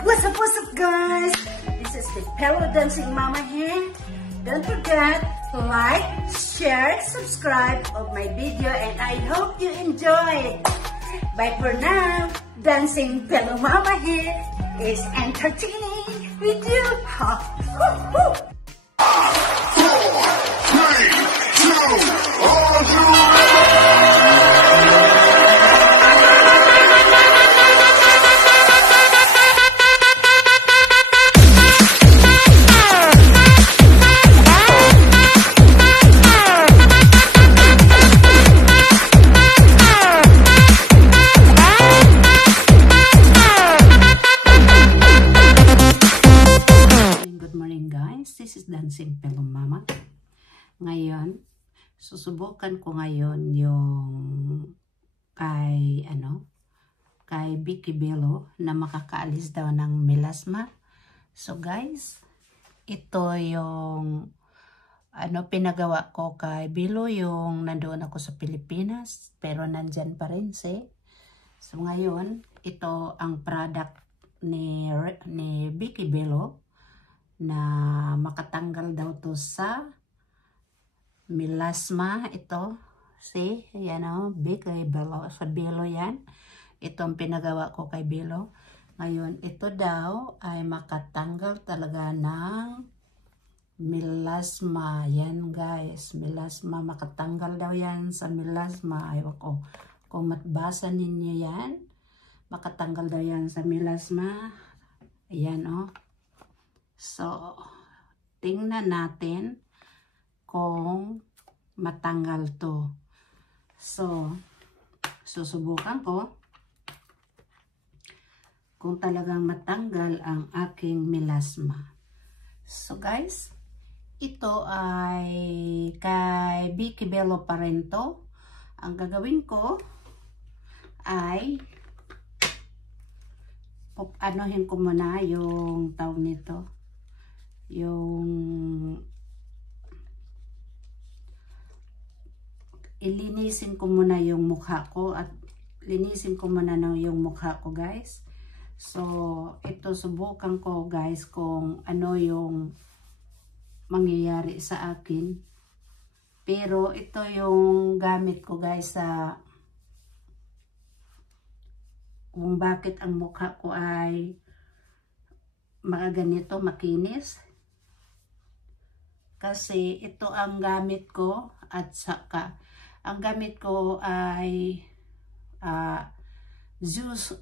What's up guys? This is the Pillow Dancing Mama here. Don't forget to like, share, subscribe of my video and I hope you enjoy. Bye for now. Dancing Pillow Mama here is entertaining with you. Ha! Woo! 3, 2, 1. This is Dancing Pillow Mama. Ngayon, susubukan ko ngayon yung kay Vicky Bello na makakaalis daw ng melasma. So guys, ito yung pinagawa ko kay Bello, yung nandoon ako sa Pilipinas pero nandyan pa rin siya. So ngayon, ito ang product ni Vicky Bello na makatanggal daw to sa melasma. Ito, see, yan Vicky Bello, sa Bello yan. Ito ang pinagawa ko kay Bello. Ngayon, ito daw ay makatanggal talaga ng melasma. Yan guys, melasma, makatanggal daw yan sa melasma. Ayaw ko kung matbasa ninyo yan, makatanggal daw yan sa melasma. Ayan So, tingnan natin kung matanggal to. So, susubukan ko kung talagang matanggal ang aking melasma. So guys, ito ay kay Vicky Bello pa rin to. Ang gagawin ko ay anuhin ko muna yung tawag nito. Yung ilinisin ko muna yung mukha ko at linisin ko muna yung mukha ko guys. So ito subukan ko guys kung ano yung mangyayari sa akin. Pero ito yung gamit ko guys sa kung bakit ang mukha ko ay ganito makinis. Kasi ito ang gamit ko at saka ang gamit ko ay Juice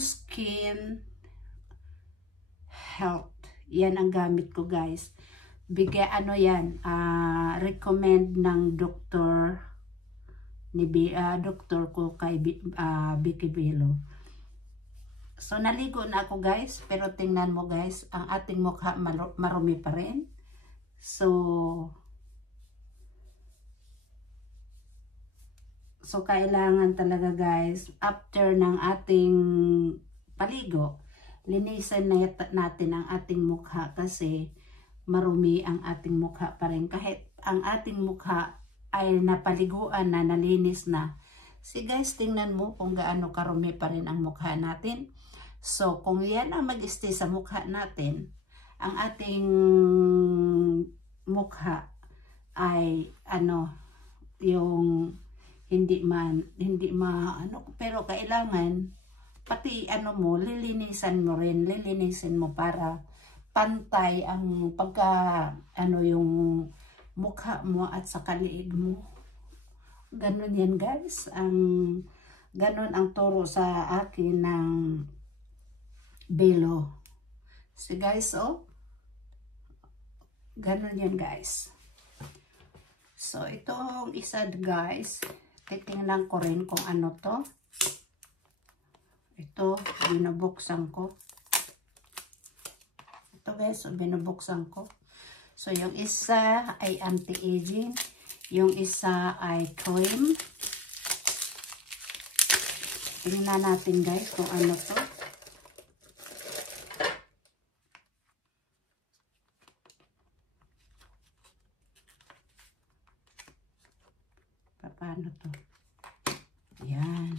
Skin Health. Yan ang gamit ko guys. Yan, recommend ng doktor doktor ko kay Vicky Bello. So naligo na ako guys, pero tingnan mo guys, ang ating mukha marumi pa rin. So kailangan talaga guys, after ng ating paligo, linisan natin ang ating mukha kasi marumi ang ating mukha pa rin. Kahit ang ating mukha ay napaliguan na, nalinis na. Guys, tingnan mo kung gaano karumi pa rin ang mukha natin. So kung yan ang mag-stay sa mukha natin, ang ating mukha ay yung hindi pero kailangan pati lilinisin mo para pantay ang yung mukha mo at sa liig mo. Ganon yan guys, ganon ang turo sa akin ng Bello. So guys, ganon yan guys. So itong isa guys, titingnan ko rin kung ano to. Ito, binubuksan ko. Ito guys, binubuksan ko. So yung isa ay anti-aging, yung isa ay cream. Tingnan natin guys kung ano to. Paano to? Yan.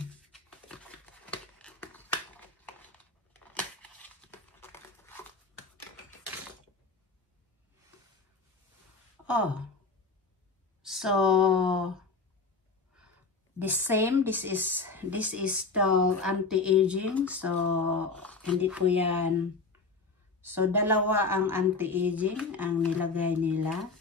Oh, so the same, this is the anti-aging. So hindi ko yan. So dalawa ang anti-aging ang nilagay nila.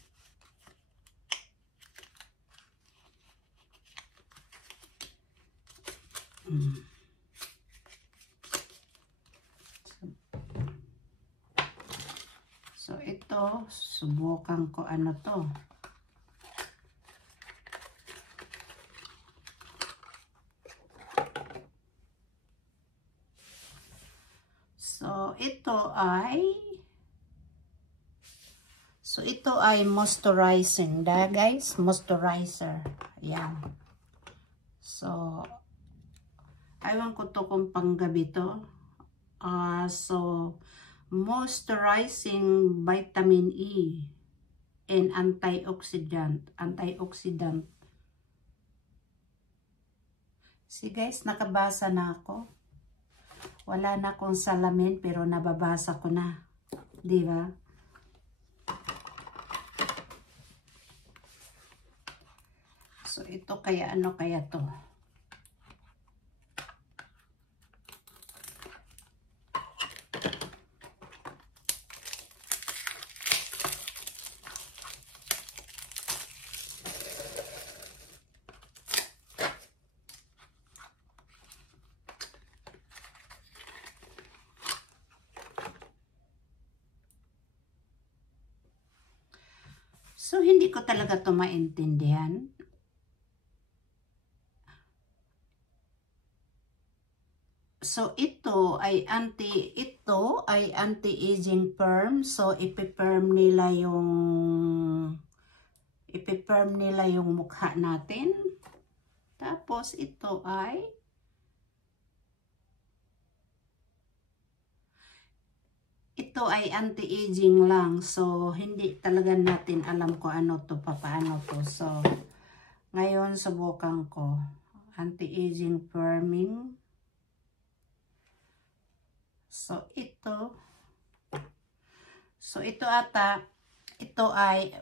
So ito, subukan ko ano to. So ito ay moisturizing, guys, moisturizer. Ayan. So aywan ko to kung panggabi to. So moisturizing vitamin E and antioxidant. See guys, nakabasa na ako. Wala na akong salamin pero nababasa ko na. Di ba? So ito kaya ano kaya to? So, hindi ko talaga ito maintindihan. So, ito ay anti-aging perm. So, ipiperm nila yung mukha natin. Tapos, ito ay anti-aging lang. So, hindi talaga natin alam kung ano to, paano to. So, ngayon, subukan ko. Anti-aging firming. So, ito ata, ito ay,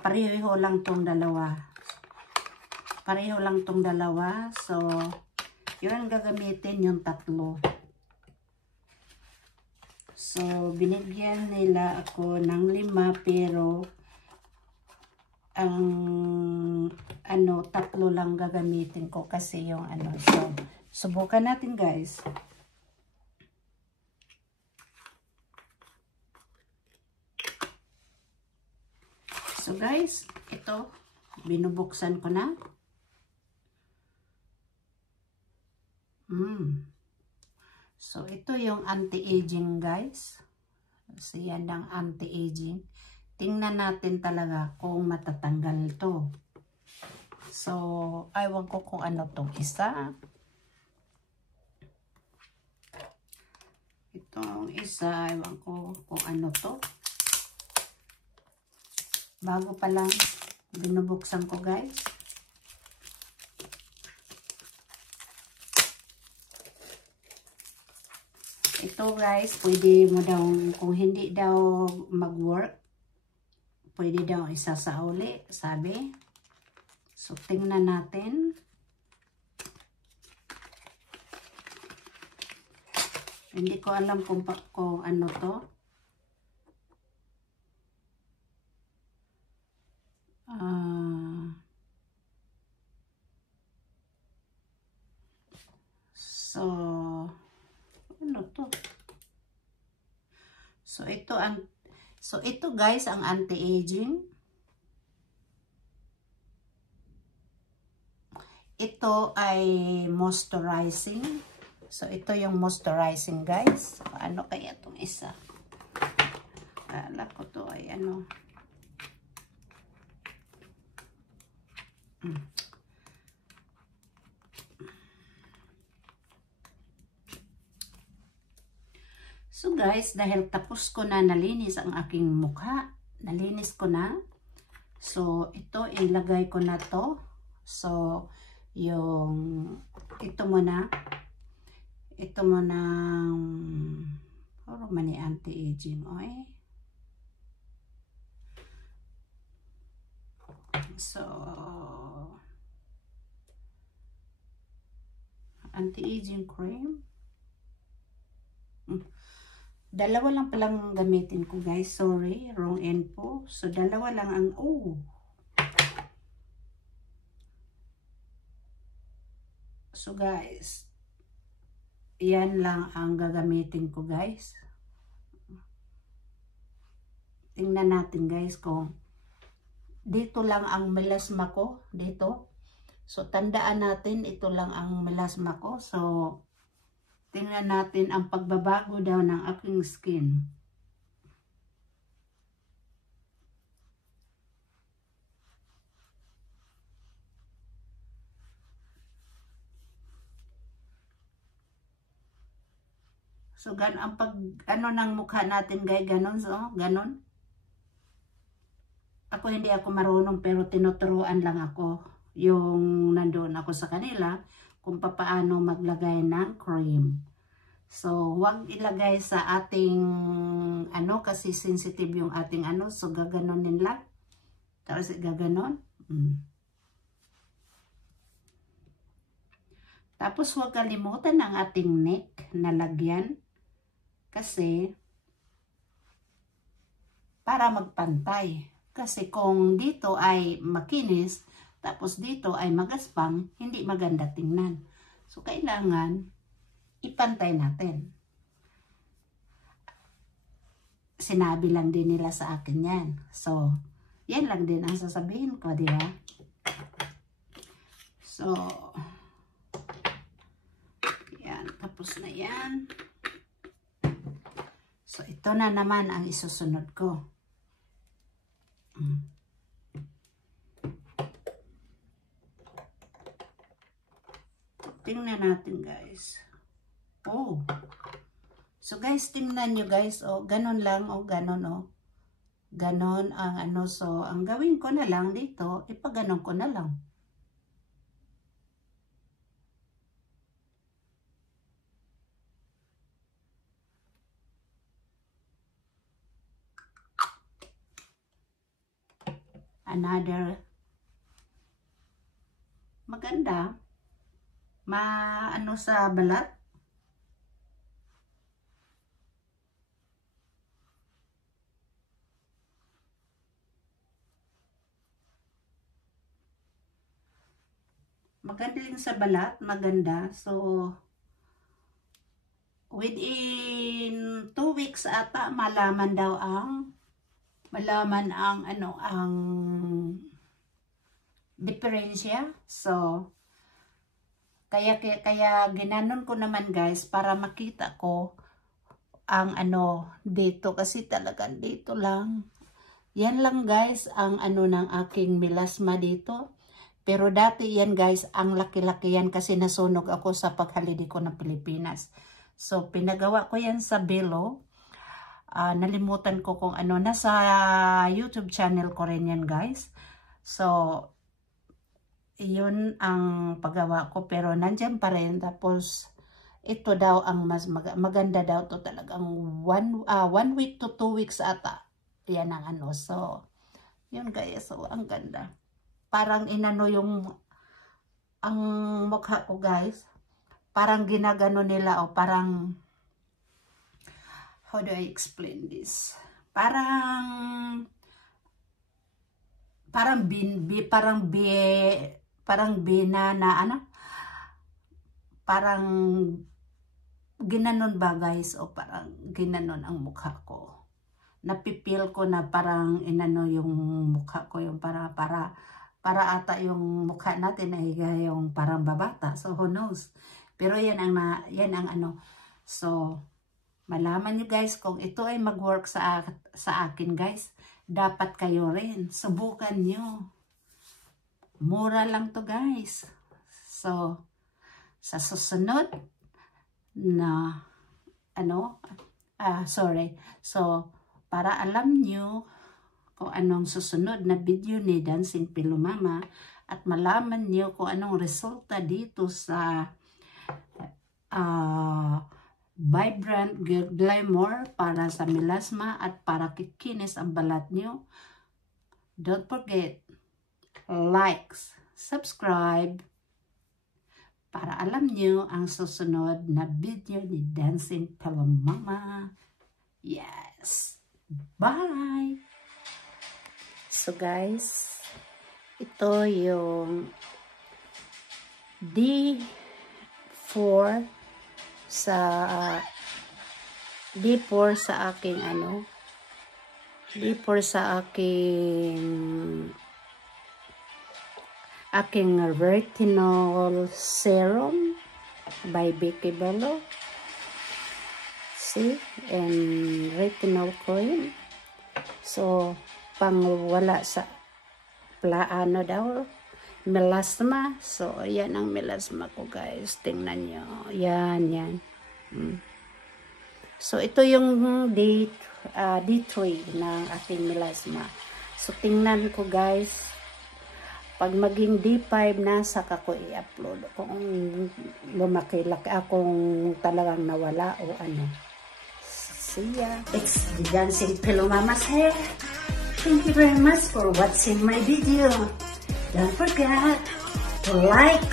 pareho lang tong dalawa. Pareho lang tong dalawa. So, yun gagamitin yung tatlo. So, binigyan nila ako ng 5 pero ang tatlo lang gagamitin ko kasi yung So, subukan natin guys. So guys, ito binubuksan ko na. So, ito yung anti-aging guys. So, yan ang anti-aging. Tingnan natin talaga kung matatanggal to. So, aywan ko kung ano tong isa. Itong isa, aywan ko kung ano to. Bago pa lang, binubuksan ko guys. Ito guys, pwede mo daw, kung hindi daw mag-work, pwede daw isasauli, sabi. So, tingnan natin. Hindi ko alam kung ano to. So, ano to? So ito guys ang anti-aging. Ito ay moisturizing. So ito yung moisturizing guys. Ano kaya itong isa? Akala ko to ay ano. So guys, dahil tapos ko na nalinis ang aking mukha, nalinis ko na. So ito ilagay ko na to. So ito muna puro mani anti-aging oil. So, anti-aging cream. Dalawa lang palang gamitin ko guys. Sorry, wrong info. So, dalawa lang ang, So guys, yan lang ang gagamitin ko guys. Tingnan natin guys kung dito lang ang melasma ko. Dito. So tandaan natin ito lang ang melasma ko. So tingnan natin ang pagbabago daw ng aking skin. So, ang ng mukha natin, guys, ganon. So, ganon. Ako, hindi ako marunong, pero tinuturuan lang ako. Yung nandoon ako sa kanila, kung paano maglagay ng cream. So, huwag ilagay sa ating, kasi sensitive yung ating So, gaganonin lang. Tapos, gaganon. Tapos, huwag kalimutan ang ating neck na lagyan. Kasi, para magpantay. Kasi kung dito ay makinis, tapos dito ay magaspang, hindi maganda tingnan. So, kailangan ipantay natin. Sinabi lang din nila sa akin yan. So, yan lang din ang sasabihin ko, di ba? So, yan. Tapos na yan. So, ito na naman ang isusunod ko. Tingnan natin, guys. So, guys, tingnan nyo, guys. Ganon lang. Ganon, Ganon ang So, ang gawin ko na lang dito, ipaganon ko na lang. Another maganda sa balat. Maganda din sa balat, maganda. So within 2 weeks ata malaman ang diferensya. So kaya ginanon ko naman guys para makita ko ang dito, kasi talagang dito lang. Yan lang guys ang ng aking melasma dito. Pero dati yan guys, ang laki-laki yan kasi nasunog ako sa paghalili ko ng Pilipinas. So pinagawa ko yan sa Belo. Nalimutan ko kung nasa YouTube channel ko rin yan guys. So yun ang paggawa ko, pero nandyan pa rin. Tapos ito daw ang mas maganda daw to, talagang 1 week to 2 weeks ata yan ang So yun guys, so ang ganda. Parang yung ang mukha ko guys, parang ginagano nila parang, how do I explain this? Parang ginanon ba guys, parang ginanon ang mukha ko. Napipil ko na parang yung mukha ko, yung para ata yung mukha natin ay yung parang babata. So who knows? Pero yan ang So malaman nyo guys kung ito ay mag-work sa akin guys. Dapat kayo rin. Subukan nyo. Mura lang to guys. So sa susunod na So para alam nyo kung anong susunod na video ni Dancing Pillow Mama at malaman nyo kung anong resulta dito sa Vibrant Glamour para sa melasma at para kikinis ang balat nyo. Don't forget, likes, subscribe, para alam nyo ang susunod na video ni Dancing Pillow Mama. Yes! Bye! So guys, ito yung D4 sa aking D4 sa aking retinol serum by Vicky Bello. See? And retinol cream. So, pang wala sa melasma. So, yan ang melasma ko, guys. Tingnan nyo. Yan. So, ito yung D3 ng ating melasma. So, tingnan ko, guys. Pag maging D5 na, saka ko i-upload. Kung lumaki-laki akong talagang nawala o ano. See ya. It's the Dancing Pillow Mama's hair. Thank you very much for watching my video. Don't forget to like,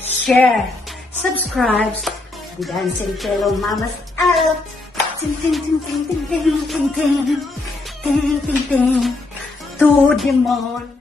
share, subscribe. The Dancing Pillow Mama's out. Ting ting ting ting ting ting ting ting ting ting ting to the moon.